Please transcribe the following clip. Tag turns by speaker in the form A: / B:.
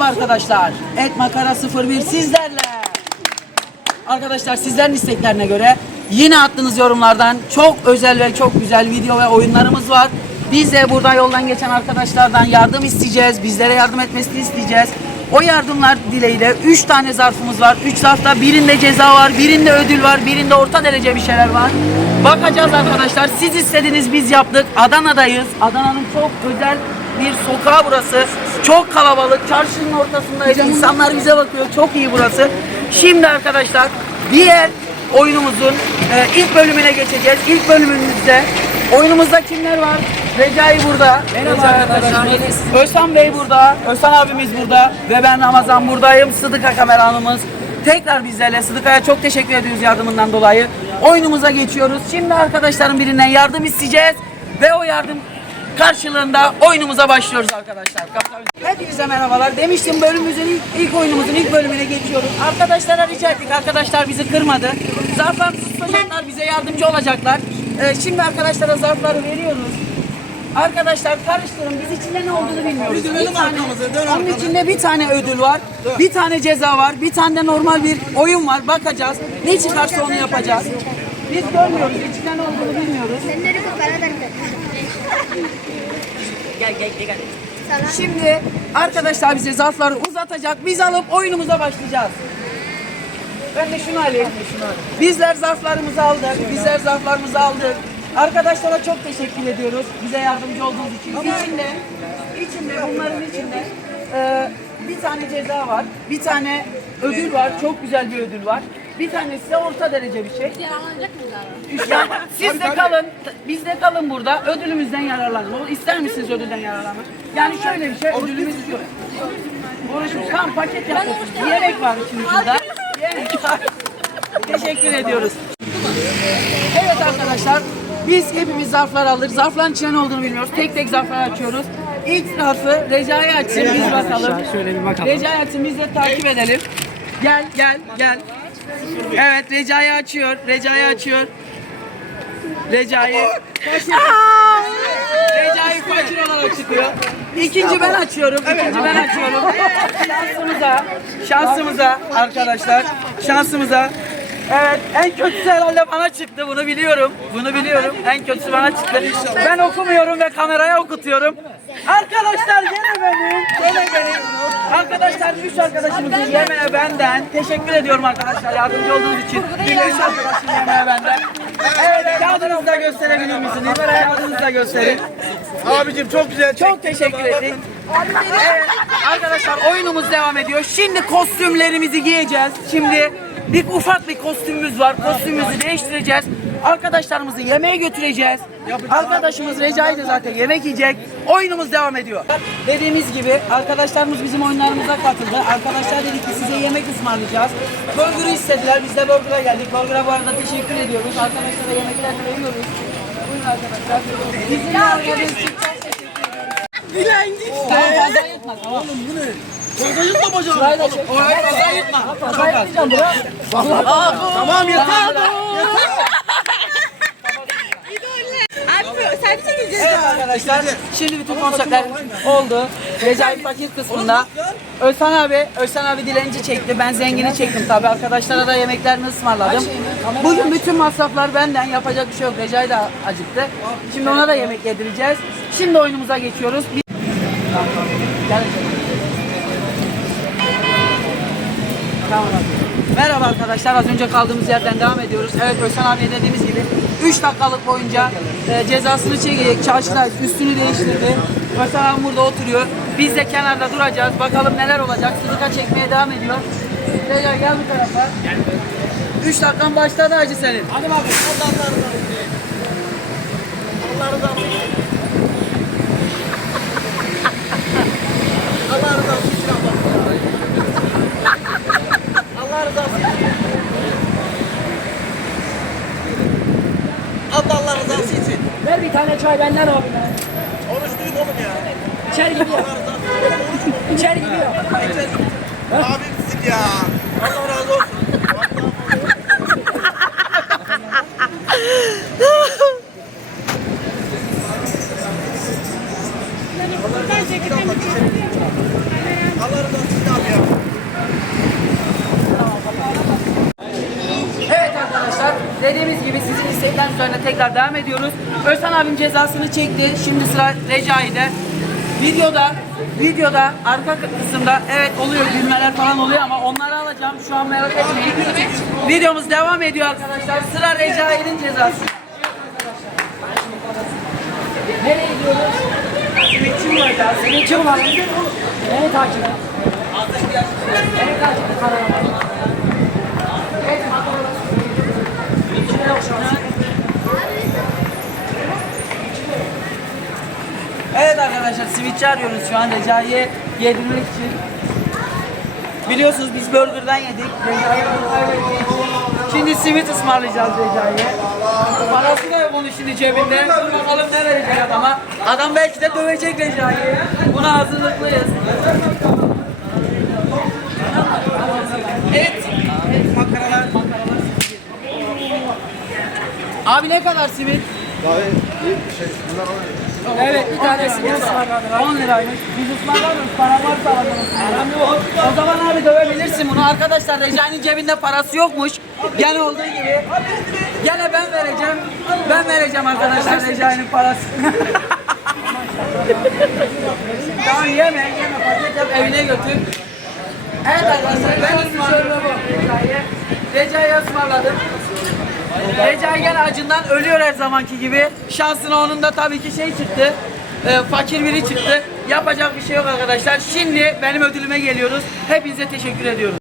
A: Merhaba arkadaşlar. Et Makara 01 sizlerle. Arkadaşlar sizlerin isteklerine göre yine attığınız yorumlardan çok özel ve çok güzel video ve oyunlarımız var. Biz de burada yoldan geçen arkadaşlardan yardım isteyeceğiz. Bizlere yardım etmesini isteyeceğiz. O yardımlar dileğiyle 3 tane zarfımız var. 3 zarfta birinde ceza var, birinde ödül var, birinde orta derece bir şeyler var. Bakacağız arkadaşlar. Siz istediniz biz yaptık. Adana'dayız. Adana'nın çok özel bir sokağı burası. Çok kalabalık. Çarşının ortasındayız. İnsanlar bize bakıyor. Çok iyi burası. Şimdi arkadaşlar diğer oyunumuzun e, ilk bölümüne geçeceğiz. İlk bölümümüzde oyunumuzda kimler var? Recai burada. Merhaba arkadaşlar. Özhan Bey burada. Özhan abimiz burada. Ve ben Ramazan buradayım. Sıdıka kameranımız. Tekrar bizlerle. Sıdıka'ya çok teşekkür ediyoruz yardımından dolayı. Oyunumuza geçiyoruz. Şimdi arkadaşların birinden yardım isteyeceğiz. Ve o yardım karşılığında oyunumuza başlıyoruz arkadaşlar. Hepinize merhabalar. Demiştim bölümümüzün ilk, ilk oyunumuzun ilk bölümüne geçiyoruz. Arkadaşlara rica ettik. Arkadaşlar bizi kırmadı. Zarflar tutacaklar, bize yardımcı olacaklar. Ee, şimdi arkadaşlara zarfları veriyoruz. Arkadaşlar karıştırın. Biz içinde ne olduğunu bilmiyoruz.
B: Bir dönelim
A: Bir tane-
B: arkamıza, dön
A: Onun
B: arkamıza.
A: içinde bir tane ödül var. Bir tane ceza var. Bir tane de normal bir oyun var. Bakacağız. Ne çıkarsa onu yapacağız. Biz görmüyoruz. İçinde ne olduğunu bilmiyoruz.
C: Sendiri ko para
A: Şimdi arkadaşlar bize zarfları uzatacak. Biz alıp oyunumuza başlayacağız. Ben de şunu alayım. Bizler zarflarımızı aldık. Bizler zarflarımızı aldık. Arkadaşlara çok teşekkür ediyoruz. Bize yardımcı olduğunuz için. İçinde, içinde bunların içinde e, bir tane ceza var. Bir tane ödül var. Çok güzel bir ödül var. Bir tanesi de orta derece bir şey. Ya, siz de kalın, biz de kalın burada. Ödülümüzden yararlanın. İster misiniz ödülden yararlanmak? Yani şöyle bir şey, ödülümüz şu. Konuşmuş, tam paket yaptık. Yemek var için ucunda. Yemek var. Teşekkür ediyoruz. Evet arkadaşlar, biz hepimiz zarflar alır. Zarfların içinde ne olduğunu bilmiyoruz. Tek tek zarfları açıyoruz. İlk zarfı Recai açsın, biz bakalım.
B: Şöyle bir bakalım.
A: Recai açsın, biz de takip edelim. Gel, gel, gel. Evet, Recai açıyor. Recai açıyor. Recai. Recai fakir olarak çıkıyor. İkinci ben açıyorum. İkinci ben açıyorum. Şansımıza, şansımıza arkadaşlar, şansımıza. Evet, en kötüsü herhalde bana çıktı. Bunu biliyorum. Bunu biliyorum. En kötüsü bana çıktı. Ben okumuyorum ve kameraya okutuyorum. Arkadaşlar gene benim. Gene benim. Arkadaşlar üç arkadaşımızın yemeğe benden. Teşekkür ediyorum arkadaşlar yardımcı olduğunuz için. Üç arkadaşım yemeğe benden. Evet, kağıdınızı da gösterebilir misiniz? Kağıdınızı da gösterin.
B: Abicim çok güzel.
A: Çok teşekkür ettik. Evet, arkadaşlar oyunumuz devam ediyor. Şimdi kostümlerimizi giyeceğiz. Şimdi bir ufak bir kostümümüz var. Kostümümüzü değiştireceğiz. Arkadaşlarımızı yemeğe götüreceğiz. Arkadaşımız Recai de zaten yemek yiyecek. Oyunumuz devam ediyor. Dediğimiz gibi arkadaşlarımız bizim oyunlarımıza katıldı. Arkadaşlar dedi ki size yemek ısmarlayacağız. Burger'ı istediler. Biz de Burger'a geldik. Burger'a bu arada teşekkür ediyoruz. Arkadaşlara yemekler veriyoruz. Buyurun arkadaşlar. Bizim yardımcımız için çok teşekkür ediyoruz.
B: Dilen gitti.
A: Tamam fazla yutma tamam.
B: Oğlum bu ne? Fazla yutma bacağım.
A: Şurayı da çek. Orayı fazla yutma. Fazla yutmayacağım bura.
B: Tamam yeter.
A: Evet arkadaşlar şimdi bütün konseptler oldu. Recai Fakir kısmında. Özhan abi, Özhan abi dilenci çekti. Ben zengini çektim tabi. Arkadaşlara da yemeklerini ısmarladım. Bugün bütün masraflar benden. Yapacak bir şey yok. Recai de acıktı. Şimdi ona da yemek yedireceğiz. Şimdi oyunumuza geçiyoruz. Bir- Gel. Tamam abi. Merhaba arkadaşlar. Az önce kaldığımız yerden devam ediyoruz. Evet Özhan abi dediğimiz gibi 3 dakikalık boyunca e, cezasını çekecek. Çarşıdayız. Üstünü değiştirdi. Özhan abi burada oturuyor. Biz de kenarda duracağız. Bakalım neler olacak. Sıdıka çekmeye devam ediyor. Recai gel bu tarafa. 3 dakikan başladı acı senin.
B: Hadi bakalım. Allah razı olsun. Allah razı olsun. Allah razı olsun. Allah razı olsun. Allah Allah rızası için.
D: Ver bir tane çay benden abi.
B: Oruçluyum oğlum ya.
D: İçeri gidiyor.
B: Oruç mu?
D: İçeri gidiyor.
B: Abimsin ya. Allah razı olsun. Allah razı olsun.
A: üzerine tekrar devam ediyoruz. Özhan abim cezasını çekti. Şimdi sıra Recai'de. Videoda videoda arka kısımda evet oluyor gülmeler falan oluyor ama onları alacağım. Şu an merak etmeyin. Videomuz devam ediyor arkadaşlar. Sıra Recai'nin cezası.
D: Nereye gidiyoruz?
A: Simitçi mi olacağız?
D: Simitçi mi var? Beni takip et. Beni takip et kanalıma. Evet, İçine yok şu an.
A: Evet simitçi arıyoruz şu an Recai'ye yedirmek için. Biliyorsunuz biz burgerdan yedik. Şimdi simit ısmarlayacağız Recai'ye. Parası da yok şimdi cebinde. Dur bakalım ne verecek adama. Adam belki de dövecek Recai'yi. Buna hazırlıklıyız. Evet. Makaralar. Abi ne kadar simit?
D: Evet, bir tanesini ısmarladılar.
A: 10 liraymış. Biz ısmarlamıyoruz. Param varsa alalım. O zaman abi dövebilirsin bunu. Arkadaşlar Recai'nin cebinde parası yokmuş. Gene olduğu gibi. Gene ben vereceğim. Ben vereceğim arkadaşlar Recai'nin parasını. tamam yeme yeme. Paket yap evine götür. Evet arkadaşlar ben ısmarladım. Recai'ye ısmarladım. Recai gene acından ölüyor her zamanki gibi. Şansına onun da tabii ki şey çıktı. e, fakir biri çıktı. Yapacak bir şey yok arkadaşlar. Şimdi benim ödülüme geliyoruz. Hepinize teşekkür ediyorum.